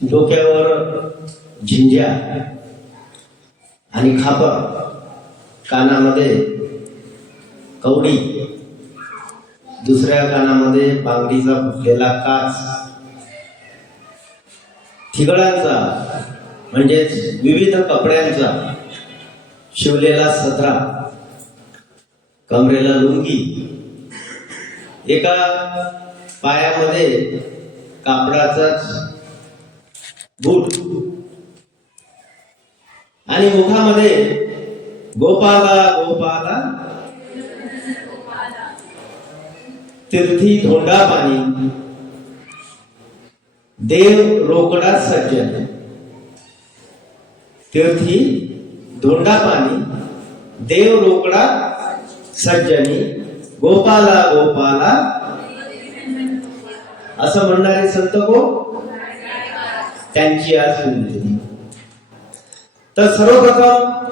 डोक्यावर झिंज्या आणि खापर, कानामध्ये कवडी, दुसऱ्या कानामध्ये बांगडीचा फुटलेला काच, ठिगळांचा म्हणजेच विविध कपड्यांचा शिवलेला सदरा, कमरेला लुंगी, एका पायामध्ये कापडाचाच बूट आणि मुखामध्ये गोपाला गोपाला तीर्थी धोंडा पाणी, देव रोकडा सज्जन, तीर्थी धोंडा पाणी, देव रोकडा सज्जनी, गोपाला गोपाला असं म्हणणारे संत कोण? त्यांची आज पुण्यतिथी. तर सर्वप्रथम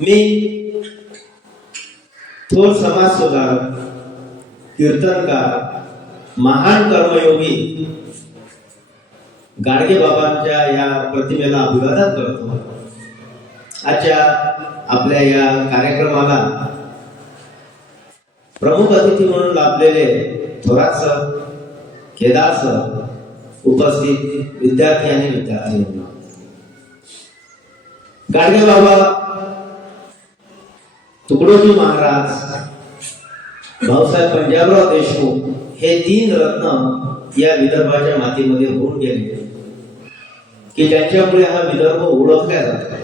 मी थोर समाज सुधारक, कीर्तनकार, महान कर्मयोगी गाडगे बाबांच्या या प्रतिमेला अभिवादन करतो. आजच्या आपल्या या कार्यक्रमाला प्रमुख अतिथी म्हणून लाभलेले थोरात सर, केदार सर, उपस्थित विद्यार्थी आणि विद्यार्थिनींना, गाडगे बाबा, तुकडोजी महाराज, भाऊसाहेब पंजाबराव देशमुख हे तीन रत्न या विदर्भाच्या मातीमध्ये होऊन गेले की ज्यांच्यामुळे हा विदर्भ ओळखला जातो.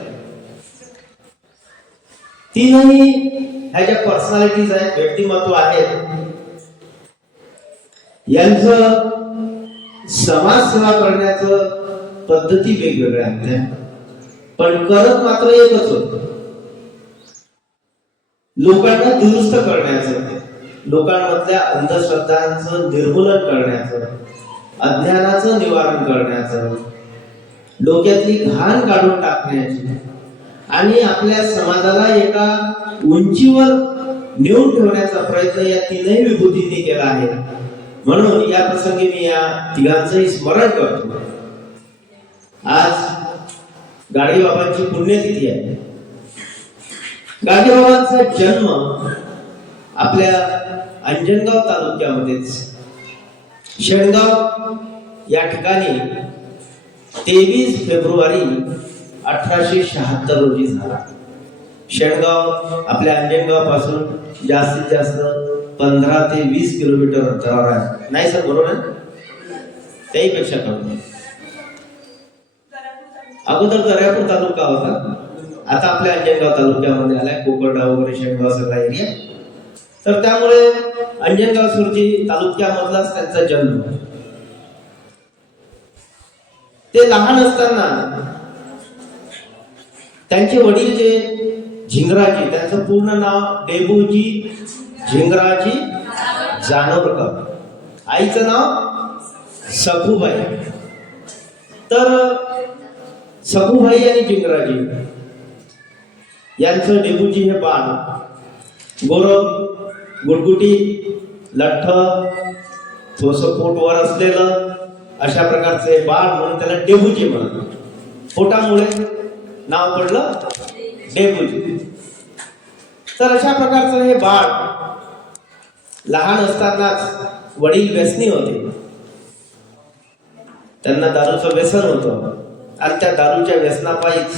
तीनही ह्या ज्या पर्सनॅलिटीज आहेत, व्यक्तिमत्व आहेत, यांचं समाजसेवा करण्याचं पद्धती वेगवेगळ्या आहेत, पण करत मात्र एकच होत, लोकांना दुरुस्त करण्याचं, लोकांमधल्या अंधश्रद्धांचं निर्मूलन करण्याचं, अज्ञानाचं निवारण करण्याचं, डोक्यातली घाण काढून टाकण्याची आणि आपल्या समाजाला एका उंचीवर नेऊन ठेवण्याचा प्रयत्न या तीनही विभूतींनी केला आहे. म्हणून या प्रसंगी मी या तिघांचंही स्मरण करतो. आज गाडगे बाबांची पुण्यतिथी आहे. गाडगे बाबांचा जन्म आपल्या अंजनगाव तालुक्यामध्येच शेणगाव या ठिकाणी 23 फेब्रुवारी 1876 रोजी झाला. शेणगाव आपल्या अंजनगाव पासून जास्तीत जास्त 15 ते 20 किलोमीटर अंतरावर आहे. नाही सर, बरोबर आहे? त्याही पेक्षा कमी. अगोदर दर्यापूर तालुका होता, आता आपल्या अंजनगाव तालुक्यामध्ये आलाय. कोकर्डा वगैरे शेणगाव सगळा एरिया. तर त्यामुळे अंजनगाव सुरजी तालुक्यामधलाच त्यांचा जन्म. ते लहान असताना त्यांचे वडील जे झिंगराजी, त्यांचं पूर्ण नाव डेबूजी झिंगराजी जानोरकर, आईचं नाव सखूबाई. तर सखूबाई आणि झिंगराजी यांचं डेबूजी हे बाळ गोरं, गुटगुटी, लठ्ठ, थोस पोट वर असलेलं अशा प्रकारचं हे बाळ, म्हणून त्याला डेबूजी म्हणतात. पोटामुळे नाव पडलं डेबूजी. तर अशा प्रकारचं हे बाळ लहान असतानाच वडील व्यसनी होते. त्यांना दारूचं व्यसन होतं आणि त्या दारूच्या व्यसनापायीच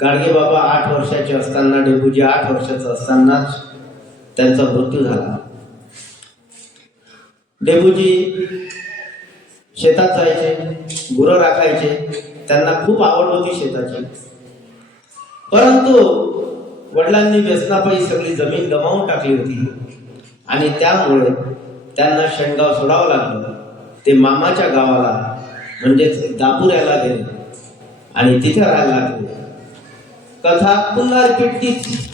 गाडगे बाबा 8 वर्षाचे असताना, डेबूजी 8 वर्षाचं असतानाच त्यांचा मृत्यू झाला. डेबूजी शेतात जायचे, गुरं राखायचे, त्यांना खूप आवड होती शेताची. परंतु वडिलांनी व्यसनापायी सगळी जमीन गमावून टाकली होती आणि त्यामुळे त्यांना शेणगाव सोडावं लागलं. ते मामाच्या गावाला म्हणजेच दापुऱ्याला गेले आणि तिथे राहायला लागले. कथा पुन्हा रिपीट तीच.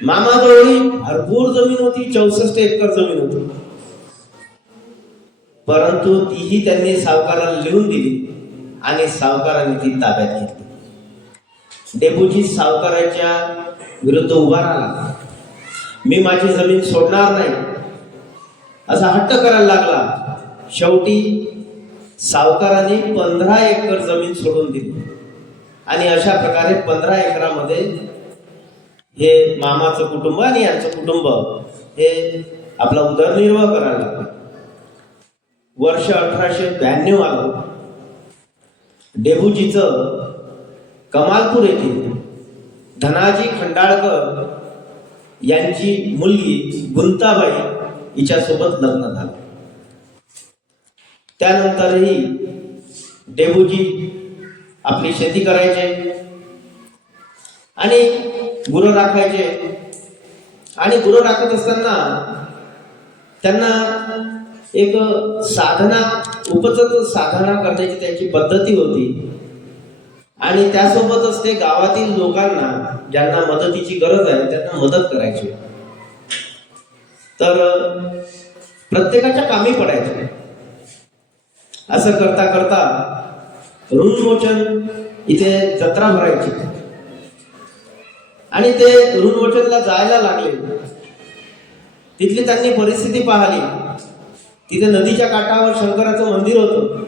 मामाजवळ भरपूर जमीन होती, 64 एकर जमीन होती. परंतु तीही त्यांनी सावकाराला लिहून दिली आणि सावकाराने ती ताब्यात घेतली. डेबूजी सावकाराच्या विरुद्ध उभा राहिला. मी माझी जमीन सोडणार नाही असा हट्ट करायला लागला. शेवटी सावकाराने 15 एकर जमीन सोडून दिली आणि अशा प्रकारे 15 एकरामध्ये हे मामाचं कुटुंब आणि यांचं कुटुंब हे आपला उदरनिर्वाह करायला लागला. वर्ष 1892 आलं. डेबूजीचं कमालपूर येथील धनाजी खंडाळकर यांची मुलगी गुंताबाई हिच्यासोबत लग्न झालं. त्यानंतरही डेबूजी आपली शेती करायचे आणि गुरं राखायचे. आणि गुरं राखत असताना त्यांना एक उपचार साधना करण्याची त्यांची पद्धती होती. आणि त्यासोबतच ते गावातील लोकांना ज्यांना मदतीची गरज आहे त्यांना मदत करायची. तर प्रत्येकाच्या कामी पडायचे. असं करता करता ऋणमोचन इथे जत्रा भरायची आणि ते ऋणमोचनला जायला लागले. तिथली त्यांनी परिस्थिती पाहिली. तिथे नदीच्या काठावर शंकराचं मंदिर होतं.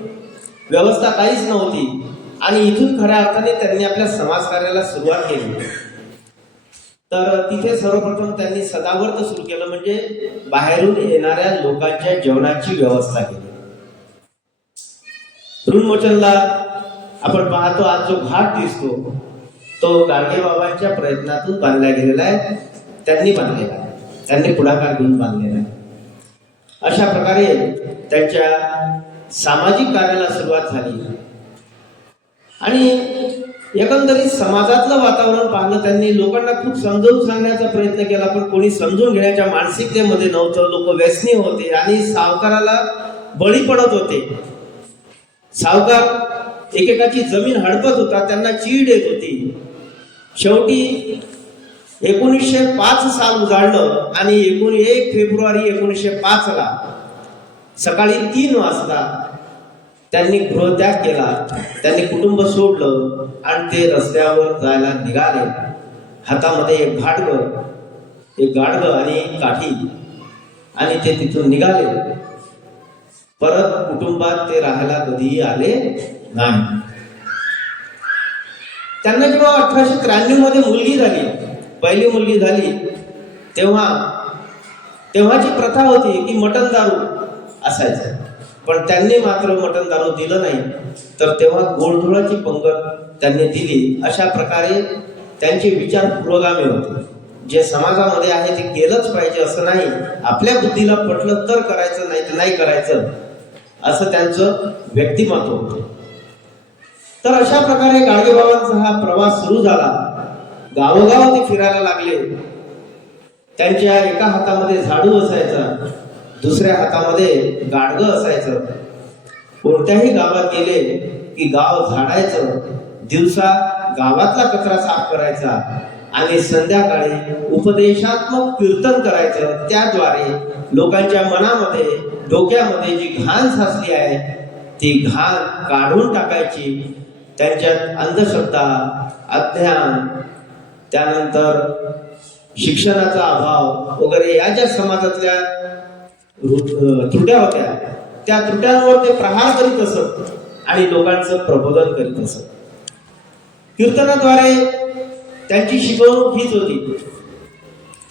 व्यवस्था काहीच नव्हती आणि इथून खऱ्या अर्थाने त्यांनी आपल्या समाजकार्याला सुरुवात केली. तर तिथे सर्वप्रथम त्यांनी सदाव्रत सुरू केलं, म्हणजे बाहेरून येणाऱ्या लोकांच्या जेवणाची व्यवस्था केली. ऋणमोचनला आपण पाहतो आज जो घाट दिसतो तो गाडगे बाबांच्या प्रयत्नातून बांधला गेलेला आहे. त्यांनी बांधलेला आहे, त्यांनी पुढाकार घेऊन बांधलेला आहे. अशा प्रकारे त्यांच्या सामाजिक कार्याला सुरुवात झाली आणि एकंदरीत समाजातलं वातावरण पाहिलं त्यांनी. लोकांना खूप समजावून सांगण्याचा प्रयत्न केला पण कोणी समजून घेण्याच्या मानसिकतेमध्ये नव्हतं. लोक व्यसनी होते आणि सावकाराला बळी पडत होते. सावकार एकेकाची जमीन हडपत होता, त्यांना चीड येत होती. शेवटी 1905 साल उजाडलं आणि 1 फेब्रुवारी 1905 ला सकाळी 3 वाजता त्यांनी गृहत्याग केला. त्यांनी कुटुंब सोडलं आणि ते रस्त्यावर जायला निघाले. हातामध्ये एक गाडगं आणि काठी आणि ते तिथून निघाले. परत कुटुंबात ते राहायला कधीही आले नाही. त्यांना जेव्हा 1893 मध्ये मुलगी झाली, पहिली मुलगी झाली, तेव्हाची प्रथा होती की मटण दारू असायचं. पण त्यांनी मात्र मटण दारू दिलं नाही. तर तेव्हा गोडधोडाची पंगत त्यांनी दिली. अशा प्रकारे त्यांचे विचार पुरोगामी होते. जे समाजामध्ये आहे ते केलंच पाहिजे असं नाही, आपल्या बुद्धीला पटलं तर करायचं, नाही तर नाही करायचं, असं त्यांचं व्यक्तिमत्व होतं. तर अशा प्रकारे गाडगेबाबांचा हा प्रवास सुरू झाला. गावोगाव ते फिरायला लागले. त्यांच्या एका हातामध्ये झाडू असायचा, दुसऱ्या हातामध्ये गाडगं असायचं. कोणत्याही गावात गेले की गाव झाडायचं, दिवसा गावातला कचरा साफ करायचा आणि संध्याकाळी उपदेशात्मक कीर्तन करायचं. त्याद्वारे लोकांच्या मनामध्ये, डोक्यामध्ये जी घाण साचली आहे ती घाण काढून टाकायची. त्यांच्यात अंधश्रद्धा, अज्ञान, त्यानंतर शिक्षणाचा अभाव वगैरे या ज्या समाजातल्या त्रुट्या होत्या त्या त्रुट्यांवर ते प्रहार करीत असत आणि लोकांचं प्रबोधन करीत असत. कीर्तनाद्वारे त्यांची शिकवणूक हीच होती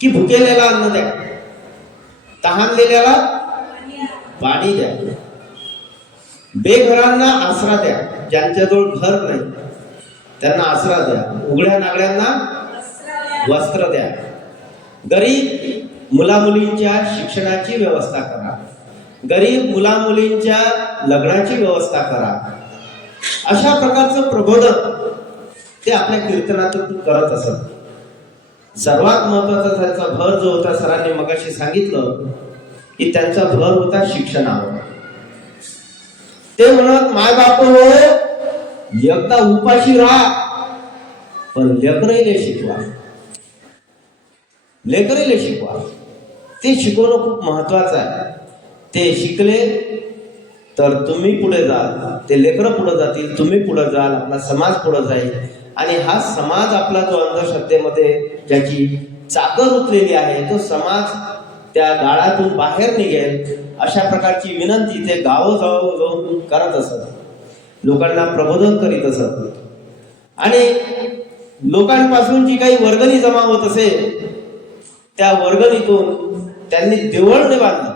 की भुकेलेला अन्न द्या, तहानलेल्याला पाणी द्या, बेघरांना आसरा द्या, ज्यांच्याजवळ घर नाही त्यांना आसरा द्या, उघड्या नागड्यांना वस्त्र द्या, गरीब मुलामुलींच्या शिक्षणाची व्यवस्था करा, गरीब मुलामुलींच्या लग्नाची व्यवस्था करा. अशा प्रकारचं प्रबोधन ते आपल्या कीर्तनातून करत असत. सर्वात महत्वाचा त्यांचा भर जो होता, सरांनी मगाशी सांगितलं की त्यांचा भर होता शिक्षणावर. ते म्हणत, माय बाप हो, एकदा उपाशी राहा पण लेकराईले शिकवा, लेकराईले शिकवा. ते शिकवणं खूप महत्वाचं आहे. ते शिकले तर तुम्ही पुढे जाल, ते लेकरं पुढे जातील, तुम्ही पुढे जाल, आपला समाज पुढे जाईल आणि हा समाज आपला जो अंधश्रद्धेमध्ये ज्याची चाकर उतरलेली आहे तो समाज त्या गाळातून बाहेर निघेल. अशा प्रकारची विनंती ते गावोगाव जाऊन करत असत, लोकांना प्रबोधन करीत असत. आणि लोकांपासून जी काही वर्गणी जमा होत असे त्या वर्गणीतून त्यांनी देवळ बांधलं.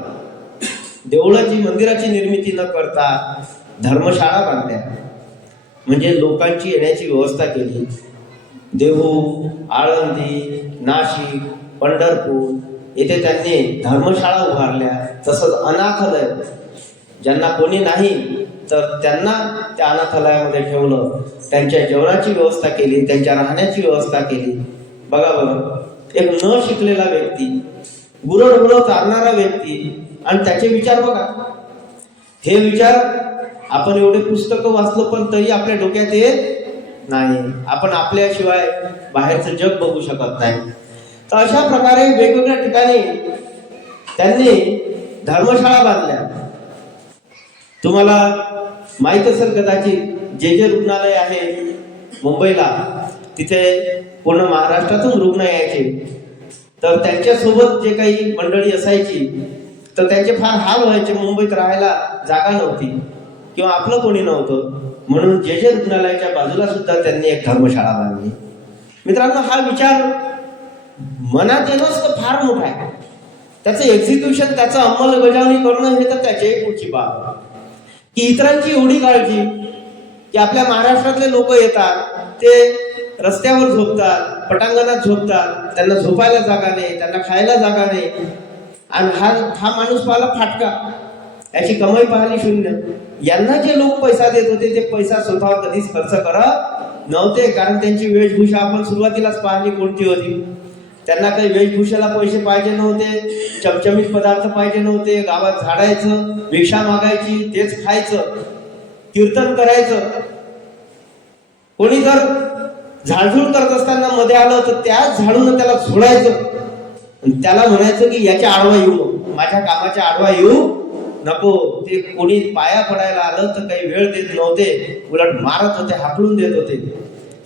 देवळाची मंदिराची निर्मिती न करता धर्मशाळा बांधल्या, म्हणजे लोकांची येण्याची व्यवस्था केली. देहू, आळंदी, नाशिक, पंढरपूर येथे त्यांनी धर्मशाळा उभारल्या. तसंच अनाथालय, ज्यांना कोणी नाही तर त्यांना त्या अनाथालयामध्ये ठेवलं, त्यांच्या जेवणाची व्यवस्था केली, त्यांच्या राहण्याची व्यवस्था केली. बघा बरं, एक न शिकलेला व्यक्ती, गुरढोरं चालणारा व्यक्ती, आणि त्याचे विचार बघा. हे विचार आपण एवढे पुस्तकं वाचलो पण तरी आपल्या डोक्यात येत नाही. आपण आपल्याशिवाय बाहेरचं जग बघू शकत नाही. तर अशा प्रकारे वेगवेगळ्या ठिकाणी त्यांनी धर्मशाळा बांधल्या. तुम्हाला माहित असेल कदाचित जे रुग्णालय आहे मुंबईला, तिथे पूर्ण महाराष्ट्रातून रुग्ण यायचे, तर त्यांच्यासोबत जे काही मंडळी असायची तर त्यांचे फार हाल व्हायचे. मुंबईत राहायला जागा नव्हती किंवा आपलं कोणी नव्हतं, म्हणून जे रुग्णालयाच्या बाजूला सुद्धा त्यांनी एक धर्मशाळा बांधली. मित्रांनो, हा विचार मनात येणंच तर फार मोठा आहे. त्याचं एक्झिक्युशन, त्याचं अंमलबजावणी करणं हे तर त्याच्याही पुढची बाब. की इतरांची एवढी काळजी की आपल्या महाराष्ट्रातले लोक येतात, ते रस्त्यावर झोपतात, पटांगणात झोपतात, त्यांना झोपायला जागा नाही, त्यांना खायला जागा नाही. आणि हा माणूस पाहिला फाटका, याची कमाई पाहिली शून्य. यांना जे लोक पैसा देत होते ते पैसा स्वतः कधीच खर्च करत नव्हते, कारण त्यांची वेशभूषा आपण सुरुवातीलाच पाहिली कोणती होती. त्यांना काही वेशभूषेला पैसे पाहिजे नव्हते, चमचमीत पदार्थ पाहिजे नव्हते. गावात झाडायचं, भिक्षा मागायची, तेच खायचं, कीर्तन करायचं. कोणी जर झाडझूड करत असताना मध्ये आलं तर त्याच झाडून त्याला झोडायचं, त्याला म्हणायचं की याच्या आडवा येऊ नको, माझ्या कामाच्या आडवा येऊ नको. ते कोणी पाया पडायला आलं तर काही वेळ देत नव्हते, उलट मारत होते, हाकलून देत होते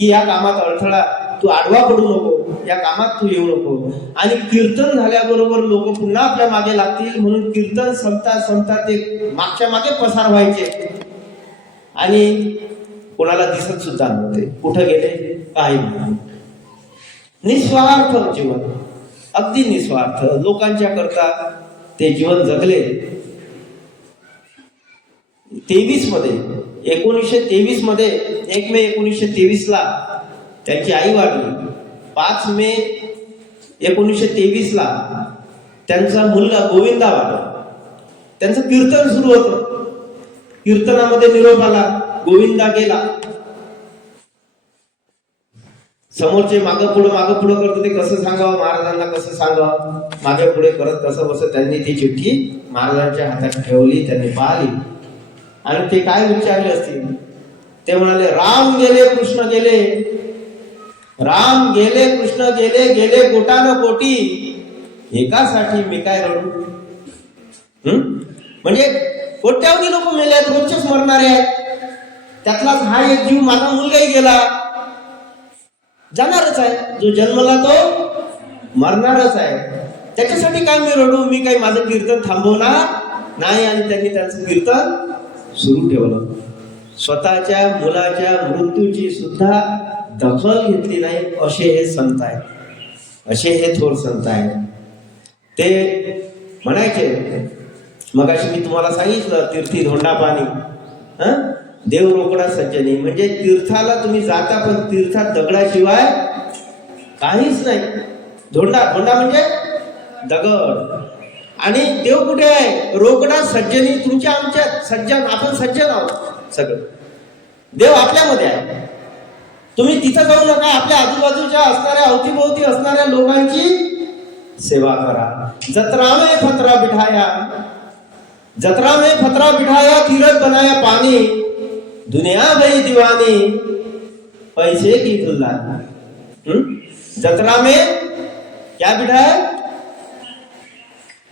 की या कामात अडथळा, तू आडवा पडू नको, या कामात तू येऊ नको. आणि कीर्तन झाल्याबरोबर लोक पुन्हा आपल्या मागे लागतील म्हणून कीर्तन संपता संपता ते मागच्या मागे पसार व्हायचे आणि कोणाला दिसत सुद्धा नव्हते. कुठं गेले काही नाही. निस्वार्थ जीवन, अगदी निस्वार्थ, लोकांच्या करता ते जीवन जगले. 1923 मध्ये 1 मे 1923 ला त्यांची आई वारली. 5 मे 1923 ला त्यांचा मुलगा गोविंदा वारला. त्यांचं कीर्तन सुरू होतं, कीर्तनामध्ये निरोप आला, गोविंदा गेला. समोरचे मागं पुढं करत होते, कसं सांगावं महाराजांना, कसं सांगावं, मागे पुढे करत कसं बसत. त्यांनी ती चिठ्ठी महाराजांच्या हातात ठेवली, त्यांनी पाहिली आणि ते काय विचारले असतील. ते म्हणाले, राम गेले कृष्ण गेले, राम गेले कृष्ण गेले, गेले कोटान कोटी, एकासाठी मी काय रडू. म्हणजे कोट्यावधी लोक मेले आहेत, रोजचेच मरणारे आहेत. त्यातलाच हा एक जीव, माझा मुलगाही गेला, जाणारच आहे. जो जन्मला तो मरणारच आहे. त्याच्यासाठी काय मी रडू, मी काही माझं कीर्तन थांबवणार नाही. आणि त्यांनी त्यांचं कीर्तन सुरू ठेवलं. स्वतःच्या मुलाच्या मृत्यूची सुद्धा दखल घेतली नाही. असे हे संत आहेत, असे हे थोर संत आहेत. ते म्हणायचे, मगाशी मी तुम्हाला सांगितलं, तीर्थी धोंडा पाणी, देव रोकडा सज्जनी. म्हणजे तीर्थाला तुम्ही जाता पण तीर्थात दगडाशिवाय काहीच नाही. धोंडा म्हणजे दगड. आणि देव कुठे आहे? रोकडा सज्जनी, तुमच्या आमच्यात. सज्जन, आपण सज्जन आहोत सगळं. देव आपल्यामध्ये आहे. तुम्ही तिथं जाऊ नका, आपल्या आजूबाजूच्या असणाऱ्या, अवतीभोवती असणाऱ्या लोकांची सेवा करा. जत्रा में फतरा बिठाया, जत्रा में फतरा बिठाया, तीरथ बनाया पानी, दुनिया भई दीवानी, पैसे की दुल्हानी. जत्रा में क्या बिठाया?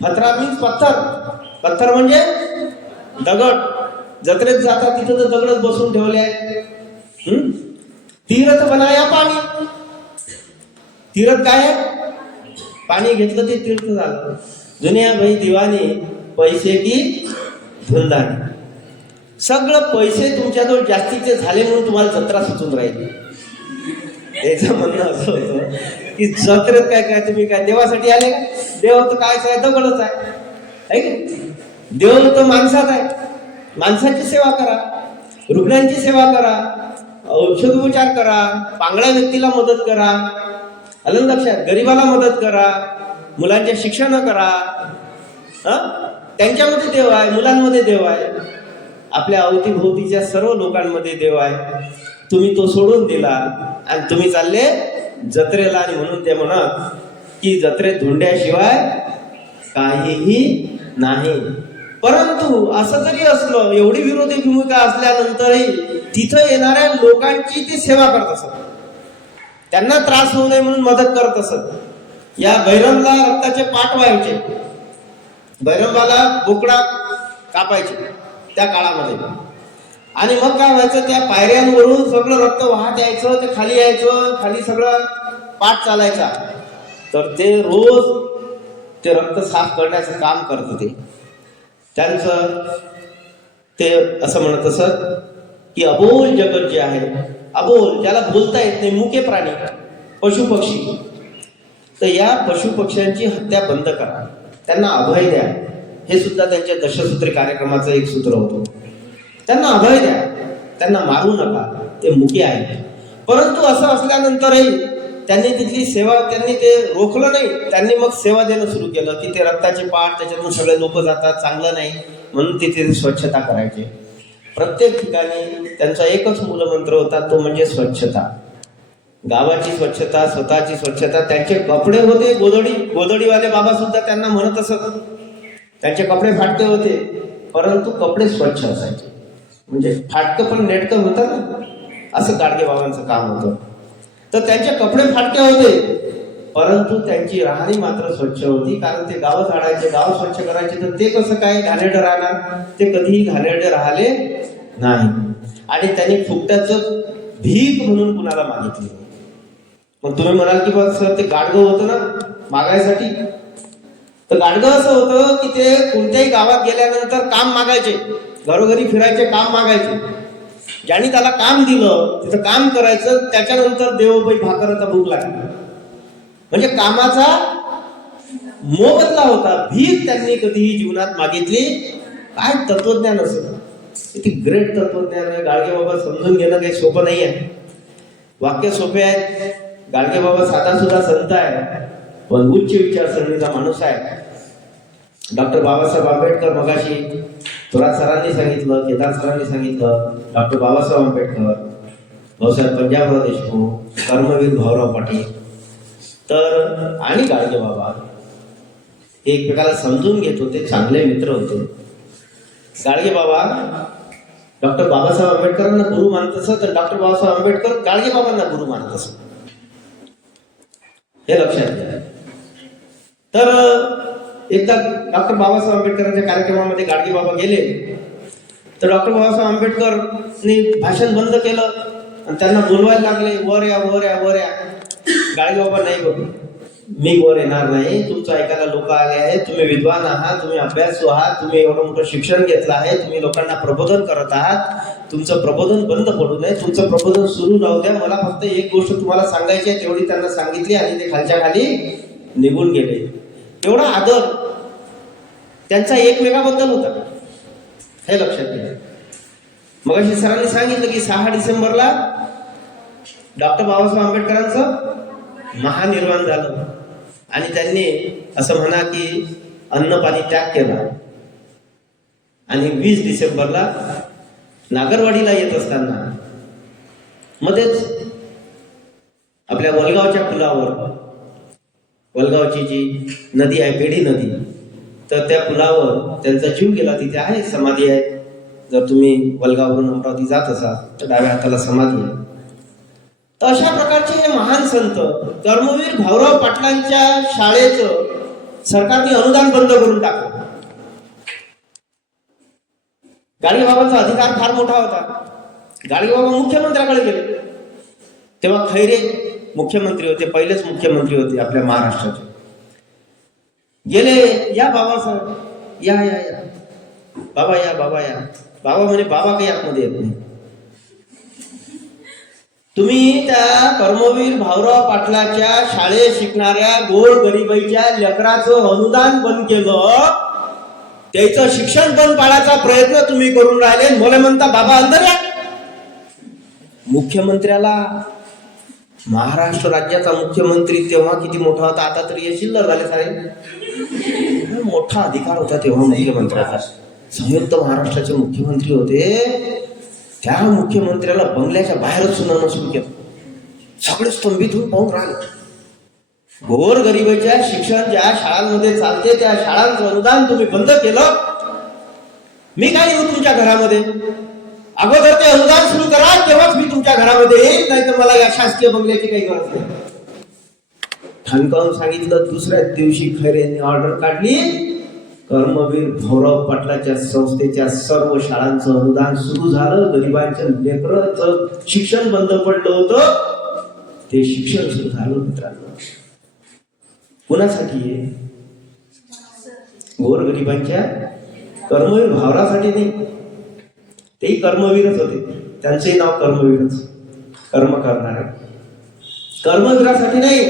फतरा मीन्स पत्थर. पत्थर म्हणजे दगड. जत्रेत जातात तिथं तर दगडच बसून ठेवले आहेत. तीर्थ बनाया पाणी. तीर्थ काय आहे? पाणी घेतलं ते तीर्थ झालं. दुनिया भाई दिवाणी, पैसे की धुंदाणे. सगळं पैसे तुमच्याजवळ जास्तीचे झाले म्हणून तुम्हाला जत्रा सुचून राहिली. याचं म्हणणं असं होतं की जत्रेत काय काय तुम्ही काय देवासाठी आले का? देव तर काय दगडच आहे की? देव तर माणसात आहे. माणसाची सेवा करा, रुग्णांची सेवा करा, औषधोपचार करा, पांगळ्या व्यक्तीला मदत करा, आलं लक्षात, गरीबाला मदत करा, मुलांचे शिक्षण करा. त्यांच्यामध्ये देव आहे, मुलांमध्ये देव आहे, आपल्या अवतीभोवतीच्या सर्व लोकांमध्ये देव आहे. तुम्ही तो सोडून दिला आणि तुम्ही चालले जत्रेला. आणि म्हणून ते म्हणत की जत्रेत धुंड्याशिवाय काहीही नाही. परंतु असं जरी असलं, एवढी विरोधी भूमिका असल्यानंतरही तिथं येणाऱ्या लोकांची ती सेवा करत असत, त्यांना त्रास होऊ नये म्हणून मदत करत असत. या बैरमला रक्ताचे पाट व्हायचे, बैरमबाला बोकडा कापायचे त्या काळामध्ये. आणि मग काय व्हायचं, त्या पायऱ्यांवरून सगळं रक्त वाहत यायचं, ते खाली यायचं, खाली सगळं पाठ चालायचा. तर ते रोज ते रक्त साफ करण्याचं काम करत होते. त्यांचं ते असं म्हणत असत की अबोल जगत जे आहे, अबोल ज्याला बोलता येत नाही, मुके प्राणी, पशु पक्षी, तर या पशु पक्ष्यांची हत्या बंद करा, त्यांना अभय द्या. हे सुद्धा त्यांच्या दशसूत्री कार्यक्रमाचं एक सूत्र होतं. त्यांना अभय द्या, त्यांना मारू नका, ते मुके आहेत. परंतु असं असल्यानंतरही त्यांनी तिथली सेवा, त्यांनी ते रोखलं नाही. त्यांनी मग सेवा देणं सुरू केलं की ते रक्ताचे पाठ, त्याच्यातून सगळे लोक जातात, चांगलं नाही म्हणून तिथे स्वच्छता करायचे. प्रत्येक ठिकाणी त्यांचा एकच मूलमंत्र होता, तो म्हणजे स्वच्छता. गावाची स्वच्छता, स्वतःची स्वच्छता. त्यांचे कपडे होते गोधडीवाले बाबा सुद्धा त्यांना म्हणत असत. त्यांचे कपडे फाटके होते, परंतु कपडे स्वच्छ असायचे. म्हणजे फाटकं पण नेटकं होतं ना, असं गाडगे बाबांचं काम होतं. तर त्यांचे कपडे फाटके होते, परंतु त्यांची राहणी मात्र स्वच्छ होती. कारण ते गाव झाडायचे, गाव स्वच्छ करायचे. तर ते कसं काय घाणेरडं राहणार? ते कधीही घाणेरडे राहिले नाही. आणि त्यांनी फुकट्याचं भीक म्हणून कुणाला मागितली. मग तुम्ही म्हणाल की बस सर ते गाडगं होतं ना मागायसाठी. तर गाडगं असं होतं की ते कोणत्याही गावात गेल्यानंतर काम मागायचे, घरोघरी फिरायचे, काम मागायचे. ज्यांनी त्याला काम दिलं तिथं काम करायचं, त्याच्यानंतर देवबाई भाकरचा भूक लागली. म्हणजे कामाचा मोबदला होता. भीक त्यांनी कधीही जीवनात मागितली. काय तत्वज्ञान असं, किती ग्रेट तत्वज्ञान आहे. गाडगे बाबा समजून घेणं काही सोपं नाही आहे. वाक्य सोपे आहेत. गाडगे बाबा साधा सुद्धा संत आहे, पण उच्च विचारसरणीचा माणूस आहे. डॉक्टर बाबासाहेब आंबेडकर मगाशी थोरात सरांनी सांगितलं, केदार सरांनी सांगितलं, डॉक्टर बाबासाहेब आंबेडकर, भाऊसाहेब पंजाबराव देशमुख, कर्मवीर भाऊराव पाटील, तर आणि गाडगे बाबा हे एकमेकाला समजून घेत होते, चांगले मित्र होते. गाडगे बाबा डॉक्टर बाबासाहेब आंबेडकरांना गुरु मानत असत, तर डॉक्टर बाबासाहेब आंबेडकर गाडगे बाबांना गुरु मानत असत. हे लक्षात घ्या. तर एकदा डॉक्टर बाबासाहेब आंबेडकरांच्या कार्यक्रमामध्ये गाडगे बाबा गेले. तर डॉक्टर बाबासाहेब आंबेडकरने भाषण बंद केलं आणि त्यांना बोलवायला लागले, वर या वर या वर या. गाडगे बाबा नाही बघ, मी वर येणार नाही, तुमचं ऐकायला लोक आले आहेत, तुम्ही विद्वान आहात, तुम्ही अभ्यासू आहात, तुम्ही एवढं मोठं शिक्षण घेतलं आहे, तुम्ही लोकांना प्रबोधन करत आहात, तुमचं प्रबोधन बंद पडू नये, तुमचं प्रबोधन सुरू राहू द्या. मला फक्त एक गोष्ट तुम्हाला सांगायची आहे, तेवढी त्यांना सांगितली आणि ते खालच्या खाली निघून गेले. एवढा आदर त्यांचा एकमेकाबद्दल होता, हे लक्षात घ्या. मग अशी सरांनी सांगितलं की 6 डिसेंबरला डॉक्टर बाबासाहेब आंबेडकरांचं महानिर्वाण झालं आणि त्यांनी असं म्हणा की अन्न पाणी त्याग केला. आणि 20 डिसेंबरला नागरवाडीला येत असताना मध्येच आपल्या वलगावच्या पुलावर, वलगावची जी नदी आहे पेढी नदी, तर त्या पुलावर त्यांचा जीव गेला. तिथे आहे समाधी आहे. जर तुम्ही वलगाववरून अमरावती जात असाल तर डाव्या हाताला समाधी आहे. तर अशा प्रकारचे हे महान संत, कर्मवीर भाऊराव पाटलांच्या शाळेचं सरकारने अनुदान बंद करून टाकलं. गाडगे बाबांचा अधिकार फार मोठा होता. गाडगे बाबा मुख्यमंत्र्याकडे गेले. तेव्हा खैरे मुख्यमंत्री होते, पहिलेच मुख्यमंत्री होते आपल्या महाराष्ट्राचे. गेले, या बाबासाहेब या या या बाबा या बाबा या. बाबा म्हणे बाबा काही आतमध्ये येत नाही. तुम्ही त्या कर्मवीर भाऊराव पाटलाच्या शाळेत शिकणाऱ्या गोरगरिबाईच्या लेकराचं अनुदान बंद केलं, त्याचं शिक्षण बंद पाडायचा प्रयत्न तुम्ही करून राहिले. मला म्हणता बाबा अंदर या. मुख्यमंत्र्याला, महाराष्ट्र राज्याचा मुख्यमंत्री तेव्हा किती मोठा होता, आता तरी हे चिल्लर झाले सारे. मोठा अधिकार होता तेव्हा मुख्यमंत्र्याचा. संयुक्त महाराष्ट्राचे मुख्यमंत्री होते. त्या मुख्यमंत्र्याला बंगल्याच्या बाहेरच सुनावणं सुरू केलं. सगळे स्तंभित होऊन पाहून राहिले. गोरगरिबाच्या शिक्षण ज्या शाळांमध्ये चालते त्या शाळांचं अनुदान तुम्ही बंद केलं. मी काय येऊ तुमच्या घरामध्ये? अगोदर ते अनुदान सुरू करा, तेव्हाच मी तुमच्या घरामध्ये येईल, नाही तर मला या शासकीय बंगल्याची काही गरज नाही. ठणकावून सांगितलं. दुसऱ्या दिवशी खैरे यांनी ऑर्डर काढली. कर्मवीर भाऊराव पाटलाच्या संस्थेच्या सर्व शाळांचं अनुदान सुरू झालं. गरिबांच्या लेकरांचं शिक्षण बंद पडलं होतं, ते शिक्षण सुरू झालं. मित्रांनो, कोणासाठी आहे? गोरगरिबांच्या, कर्मवीर भावरासाठी नाही. तेही कर्मवीरच होते, त्यांचंही नाव कर्मवीरच, कर्म करणारे. कर्मवीरासाठी नाही,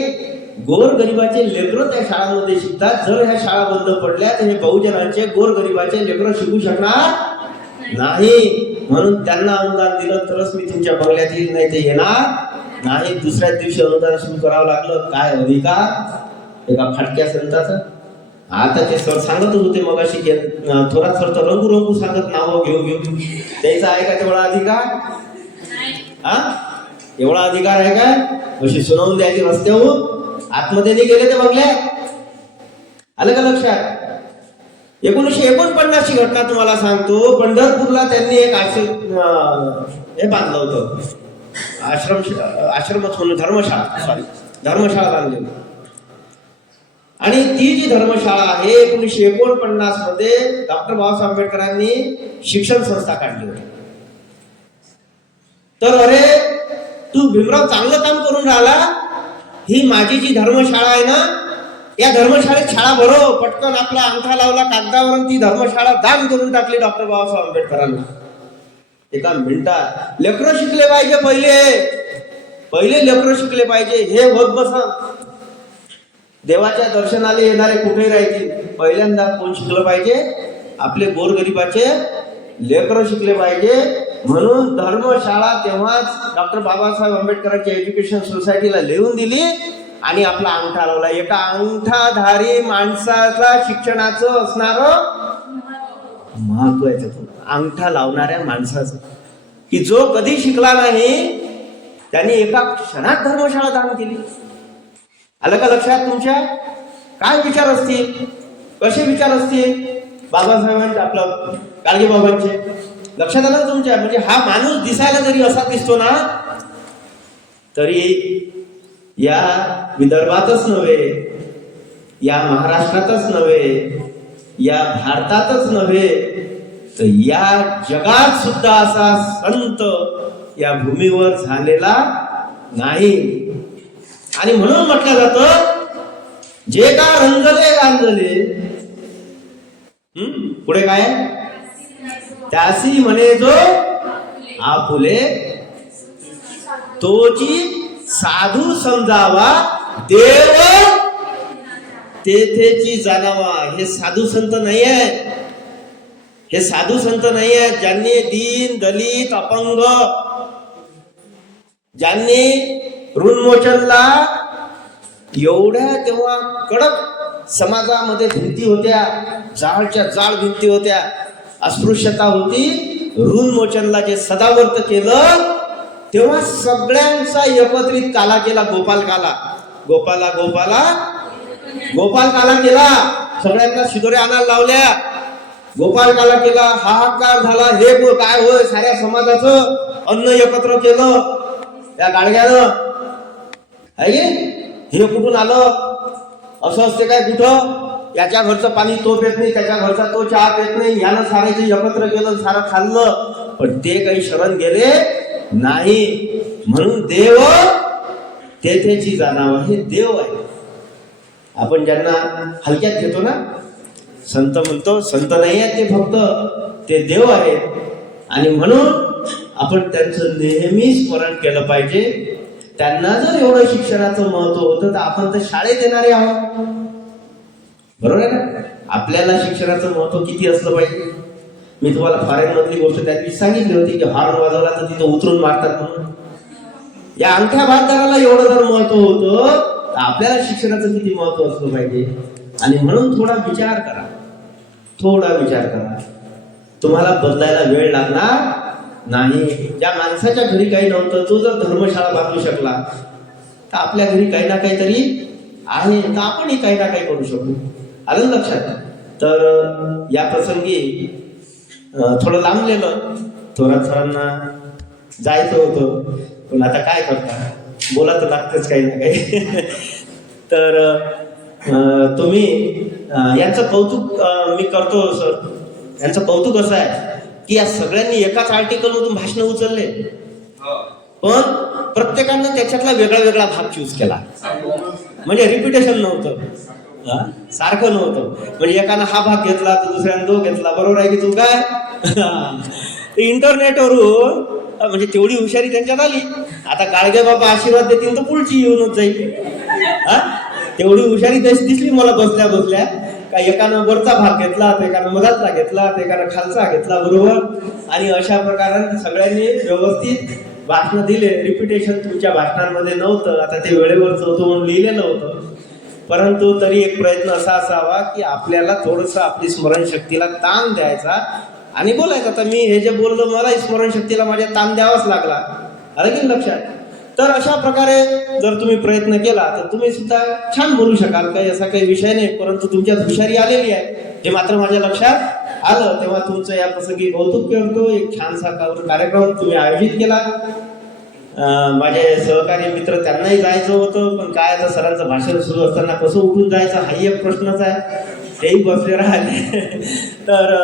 गोरगरिबाचे लेकरं त्या शाळांमध्ये शिकतात. जर ह्या शाळा बंद पडल्या तर हे बहुजनांचे गोरगरिबाचे लेकरं शिकू शकणार नाही. म्हणून त्यांना अनुदान दिलं तरच मी तुमच्या बंगल्यात येईल, नाही ते येणार नाही. दुसऱ्या दिवशी अनुदान सुरू करावं लागलं. काय अधिकार एका फाटक्या संताचा. आता ते सर सांगत होते मगाशी, थोडा सर तर रंगू सांगत नावं घेऊ त्याचा आहे का तेवढा अधिकार? हा, एवढा अधिकार आहे का? अशी सुनावून द्यायची रस्त्यावर? आतमध्ये नाही गेले ते बंगल्यात. आलं का लक्षात? 1949 ची घटना तुम्हाला सांगतो. पंढरपूरला त्यांनी एक हे बांधलं होतं, धर्मशाळा बांधली. आणि ती जी धर्मशाळा आहे 1949 मध्ये डॉक्टर बाबासाहेब आंबेडकरांनी शिक्षण संस्था काढली होती. तर अरे तू भीमराव चांगलं काम करून राहिला, ही माझी जी धर्मशाळा आहे ना, या धर्मशाळेत शाळा भरो. पटकन आपला अंगठा लावला कागदावर, ती धर्मशाळा दान करून टाकली डॉक्टर बाबासाहेब आंबेडकरांना. एका मिनिटात. लेकरं शिकले पाहिजे, पहिले लेकरं शिकले पाहिजे. हे होत बसा. देवाच्या दर्शनाला येणारे कुठेही राहतील, पहिल्यांदा कोण शिकलं पाहिजे? आपले गोरगरिबाचे लेकरं शिकले पाहिजे. म्हणून धर्मशाळा तेव्हाच डॉक्टर बाबासाहेब आंबेडकरांच्या एज्युकेशन सोसायटीला लिहून दिली आणि आपला अंगठा लावला. एका अंगठाधारी माणसाला शिक्षणाचं असणारं महत्वाचं, अंगठा लावणाऱ्या माणसाचं, की जो कधी शिकला नाही त्यांनी एका क्षणात धर्मशाळा दान केली. आलं का लक्षात तुमच्या? काय विचार असतील, कसे विचार असतील बाबासाहेबांचे, आपलं गाडगे बाबांचे? लक्षात आलं तुमच्या? म्हणजे हा माणूस दिसायला जरी असा दिसतो ना, तरी या विदर्भातच नव्हे, या महाराष्ट्रातच नव्हे, या भारतातच नव्हे, तर या जगात सुद्धा असा संत या भूमीवर झालेला नाही. आणि म्हणून म्हटलं जातं, जे का रंजले गांजले, पुढे काय? त्यासी म्हणे जो आपुले, तोची साधू समजावा, देव तेथेची जाणावा. हे साधू संत नाही आहे, हे साधू संत नाही आहे ज्यांनी दीन दलित अपंग, ज्यांनी ऋणमोचनला एवढ्या तेव्हा कडक समाजामध्ये भिंती होत्या, जाळच्या जाळ भिंती होत्या, अस्पृश्यता होती. ऋणमोचनला जे सदावर्त केलं तेव्हा सगळ्यांचा एकत्रित काला केला. गोपाल काला केला. सगळ्यांना शिदोऱ्या आणायला लावल्या, गोपाल काला केला. हाहाकार झाला. हे काय होय, साऱ्या समाजाचं अन्न एकत्र केलं त्या गाडग्यानं. हे कुठून आलं? असं असते काय कुठं? याच्या घरचं पाणी तो पेत नाही, त्याच्या घरचा तो चहा पेत नाही, यानं सारायचं एकत्र केलं, सारं खाल्लं, पण ते काही शरण गेले नाही. म्हणून देव तेथेची जाणावं, हे देव आहे. आपण ज्यांना हलक्यात घेतो ना, संत म्हणतो संत नाही आहेत ते, फक्त ते देव आहेत. आणि म्हणून आपण त्यांचं नेहमी स्मरण केलं पाहिजे. त्यांना जर एवढं शिक्षणाचं महत्व होतं तर आपण तर शाळेत येणारे आहोत, बरोबर आहे ना. आपल्याला शिक्षणाचं महत्व किती असलं पाहिजे. मी तुम्हाला फॉरेन मधली गोष्ट त्या दिवशी सांगितली होती की हॉर्न वाजवला तर तिथं उतरून मारतात म्हणून. या अंगठ्या भारताला एवढं जर महत्व होतं तर आपल्याला शिक्षणाचं किती महत्व असलं पाहिजे. आणि म्हणून थोडा विचार करा, थोडा विचार करा. तुम्हाला बदलायला वेळ लागणार नाही. ज्या माणसाच्या घरी काही नव्हतं तो जर धर्मशाळा बांधू शकला तर आपल्या घरी काही ना काहीतरी आहे, तर आपणही काही ना काही करू शकू. आलं ना लक्षात. तर या प्रसंगी थोडं लांबलेलं, थोरात सरांना जायचं होतं, पण आता काय करता, बोला तर लागतंच काही ना काही. तर तुम्ही यांचं कौतुक मी करतो सर. यांचं कौतुक असं आहे की या सगळ्यांनी एकाच आर्टिकल मधून भाषण उचलले, पण प्रत्येकानं त्याच्यातला वेगळा वेगळा भाग चूज केला. म्हणजे रिपिटेशन नव्हतं, सारखं नव्हतं. म्हणजे एकानं हा भाग घेतला तर दुसऱ्यानं तो घेतला. बरोबर आहे की तू काय. इंटरनेटवरून म्हणजे तेवढी हुशारी त्यांच्यात आली. आता गाडगे बाबा आशीर्वाद देतील तर पुढची येऊनच जाईल. तेवढी हुशारी दिसली मला बसल्या बसल्या. का एकानं वरचा भाग घेतला, तर एकानं मधातला घेतला, तर एकानं खालचा घेतला, बरोबर. आणि अशा प्रकारे सगळ्यांनी व्यवस्थित भाषण दिले. रिपिटेशन तुमच्या भाषणांमध्ये नव्हतं. आता ते वेळेवरच होतं म्हणून लिहिलेलं होतं. परंतु तरी एक प्रयत्न असा असावा की आपल्याला थोडंसं आपली स्मरणशक्तीला ताण द्यायचा आणि बोलायचं. आता मी हे जे बोललो मला स्मरणशक्तीला माझ्या ताण द्यावाच लागला, आलं की लक्षात. तर अशा प्रकारे जर तुम्ही प्रयत्न केला तर तुम्ही सुद्धा छान बोलू शकाल. काही असा काही विषय नाही, परंतु तुमच्यात हुशारी आलेली आहे हे मात्र माझ्या लक्षात आलं. तेव्हा तुमचं या प्रसंगी कौतुक करतो. एक छानसा कार्यक्रम तुम्ही आयोजित केला. माझे सहकारी मित्र त्यांनाही जायचं होतं, पण काय आता सरांचं भाषण सुरू असताना कसं उठून जायचं हाही एक प्रश्नच आहे. तेही बसले राहिले. तर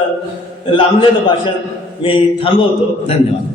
लांबलेलं भाषण मी थांबवतो. धन्यवाद.